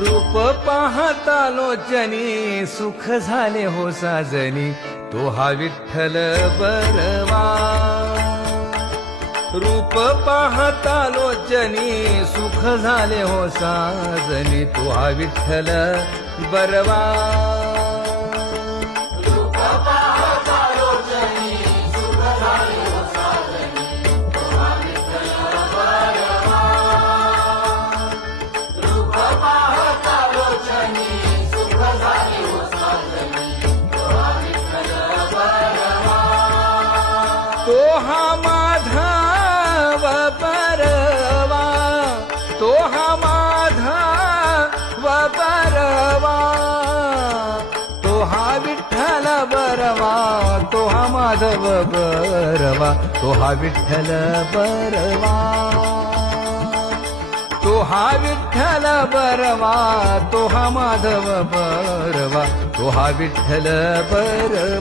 रूप पाहता लोचनी सुख झाले हो साजनी तो हा विठ्ठल बरवा रूप पाहता लोचनी सुख झाले हो साजनी तो हा विठ्ठल बरवा तो हा माधव बरवा तो हा माधव बरवा तो हा विठ्ठल बरवा तो हा माधव बरवा तो हा विठ्ठल बरवा तो हा विठ्ठल बरवा तो हा माधव बरवा तो हा विठ्ठल बरवा